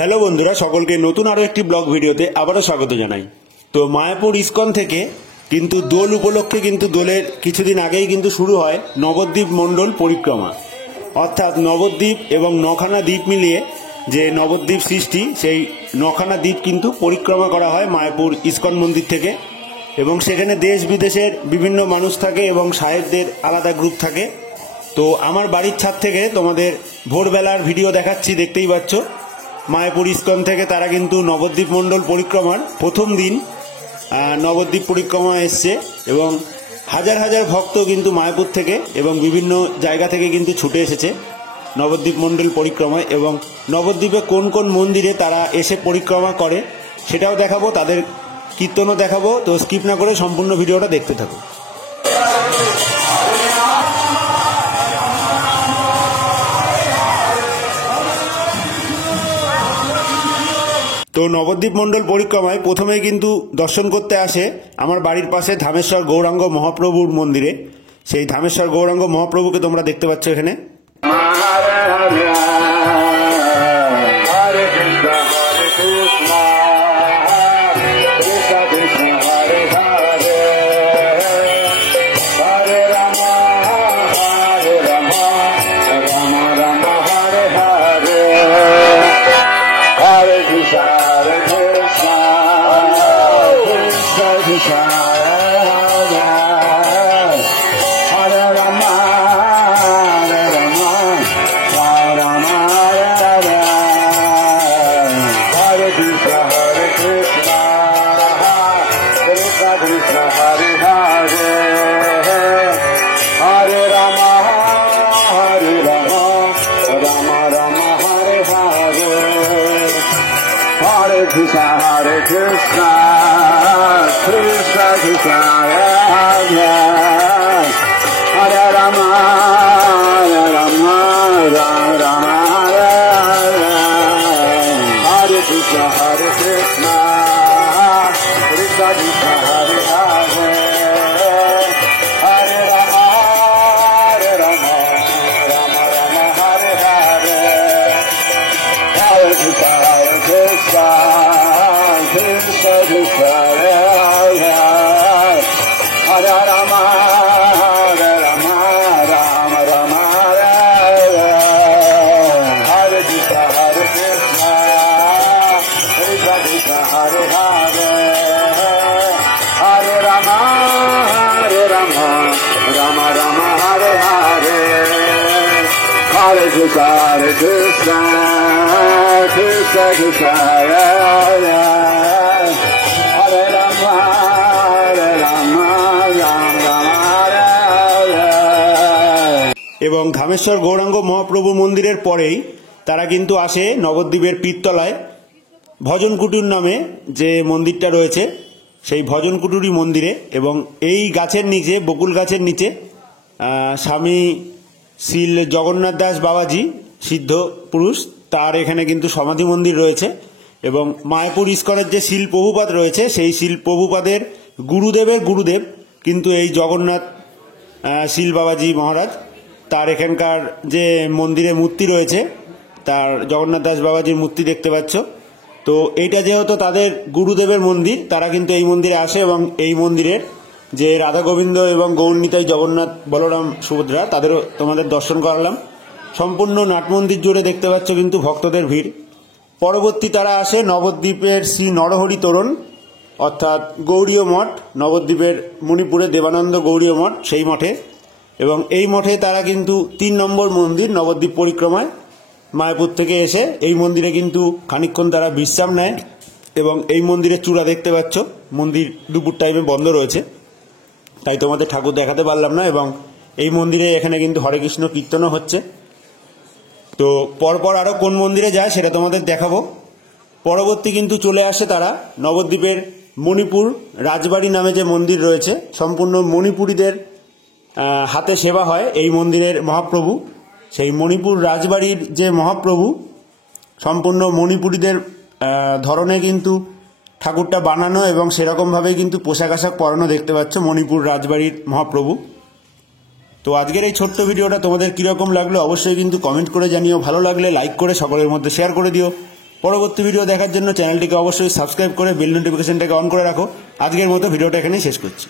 Hello বন্ধুরা, সকলকে নতুন আরও একটি ব্লগ ভিডিওতে আবারও স্বাগত জানাই। তো মায়াপুর ইস্কন থেকে কিন্তু দোল উপলক্ষে কিন্তু দোলের কিছুদিন আগেই কিন্তু শুরু হয় নবদ্বীপ মণ্ডল পরিক্রমা, অর্থাৎ নবদ্বীপ এবং নখানা দ্বীপ মিলিয়ে যে নবদ্বীপ সৃষ্টি, সেই নখানা দ্বীপ কিন্তু পরিক্রমা করা হয় মায়াপুর ইস্কন মন্দির থেকে। এবং সেখানে দেশ বিদেশের বিভিন্ন মানুষ থাকে এবং সাহেবদের আলাদা গ্রুপ থাকে। তো আমার বাড়ির ছাদ থেকে তোমাদের ভোরবেলার ভিডিও দেখাচ্ছি, দেখতেই পাচ্ছ। মায়াপুর ইস্কন থেকে তারা কিন্তু নবদ্বীপ মণ্ডল পরিক্রমার প্রথম দিন নবদ্বীপ পরিক্রমা এসছে এবং হাজার হাজার ভক্ত কিন্তু মায়াপুর থেকে এবং বিভিন্ন জায়গা থেকে কিন্তু ছুটে এসেছে নবদ্বীপ মণ্ডল পরিক্রমায়। এবং নবদ্বীপে কোন কোন মন্দিরে তারা এসে পরিক্রমা করে সেটাও দেখাবো, তাদের কীর্তনও দেখাবো। তো স্কিপ না করে সম্পূর্ণ ভিডিওটা দেখতে থাকো। তো নবদ্বীপ মণ্ডল পরিক্রমায় প্রথমেই কিন্তু দর্শন করতে আসে আমার বাড়ির পাশে ধামেশ্বর গৌরাঙ্গ মহাপ্রভুর মন্দিরে। সেই ধামেশ্বর গৌরাঙ্গ মহাপ্রভুকে তোমরা দেখতে পাচ্ছ এখানে। Hare Krishna, Krishna Krishna, Hare Hare Rama, Hare Rama, Rama Rama, Hare Hare. Hare Krishna, Krishna Krishna, Hare Hare. Hare Rama, Hare Rama, Rama Rama, Hare Hare. Hare Krishna, Krishna Krishna Krishna, Hare Rama, Hare Rama, Rama Rama, Hare Hare. Hare Krishna, Krishna Krishna, Hare Hare. Hare Rama, Hare Rama, Rama Rama, Hare Hare. Hare Krishna, Krishna Krishna Krishna, Hare Hare. Hare Rama, Hare Rama, Rama Rama, Hare Hare. এবং ধামেশ্বর গৌরাঙ্গ মহাপ্রভু মন্দিরের পরেই তারা কিন্তু আসে নবদ্বীপের পীরতলায় ভজন কুটির নামে যে মন্দিরটা রয়েছে, সেই ভজন কুটির মন্দিরে। এবং এই গাছের নিচে, বকুল গাছের নিচে স্বামী শ্রীল জগন্নাথ দাস বাবাজি সিদ্ধ পুরুষ, তার এখানে কিন্তু সমাধি মন্দির রয়েছে। এবং মায়াপুর ইস্কনের যে শিল প্রভুপাদ রয়েছে, সেই শিল প্রভুপাদের গুরুদেবের গুরুদেব কিন্তু এই জগন্নাথ শিল বাবাজি মহারাজ। তার এখানকার যে মন্দিরে মূর্তি রয়েছে, তার জগন্নাথ দাস বাবাজির মূর্তি দেখতে পাচ্ছ। তো এইটা যেহেতু তাদের গুরুদেবের মন্দির, তারা কিন্তু এই মন্দিরে আসে এবং এই মন্দিরের যে রাধা গোবিন্দ এবং গৌরনিতাই জগন্নাথ বলরাম সুভদ্রা, তাদেরও তোমাদের দর্শন করালাম। সম্পূর্ণ নাট মন্দির জুড়ে দেখতে পাচ্ছ কিন্তু ভক্তদের ভিড়। পরবর্তী তারা আসে নবদ্বীপের শ্রী নরহরি তোরণ, অর্থাৎ গৌড়ীয় মঠ, নবদ্বীপের মণিপুরে দেবানন্দ গৌড়ীয় মঠ, সেই মঠে। এবং এই মঠে তারা কিন্তু 3 নম্বর মন্দির নবদ্বীপ পরিক্রমায় মায়াপুর থেকে এসে এই মন্দিরে কিন্তু খানিকক্ষণ তারা বিশ্রাম নেয়। এবং এই মন্দিরের চূড়া দেখতে পাচ্ছ, মন্দির দুপুর টাইমে বন্ধ রয়েছে, তাই তোমাদের ঠাকুর দেখাতে পারলাম না। এবং এই মন্দিরে এখানে কিন্তু হরে কৃষ্ণ কীর্তনও হচ্ছে। তো পরপর আরও কোন মন্দিরে যায় সেটা তোমাদের দেখাবো। পরবর্তী কিন্তু চলে আসে তারা নবদ্বীপের মণিপুর রাজবাড়ি নামে যে মন্দির রয়েছে, সম্পূর্ণ মণিপুরীদের হাতে সেবা হয় এই মন্দিরের মহাপ্রভু। সেই মণিপুর রাজবাড়ির যে মহাপ্রভু, সম্পূর্ণ মণিপুরীদের ধরনে কিন্তু ঠাকুরটা বানানো এবং সেরকমভাবেই কিন্তু পোশাক আশাক পরানো দেখতে পাচ্ছ মণিপুর রাজবাড়ির মহাপ্রভু। তো আজকের এই ছোট্ট ভিডিওটা তোমাদের কীরকম লাগলো অবশ্যই কিন্তু কমেন্ট করে জানিও। ভালো লাগলে লাইক করে সকলের মধ্যে শেয়ার করে দিও। পরবর্তী ভিডিও দেখার জন্য চ্যানেলটিকে অবশ্যই সাবস্ক্রাইব করে বেল নোটিফিকেশনটাকে অন করে রাখো। আজকের মতো ভিডিওটা এখানেই শেষ করছি।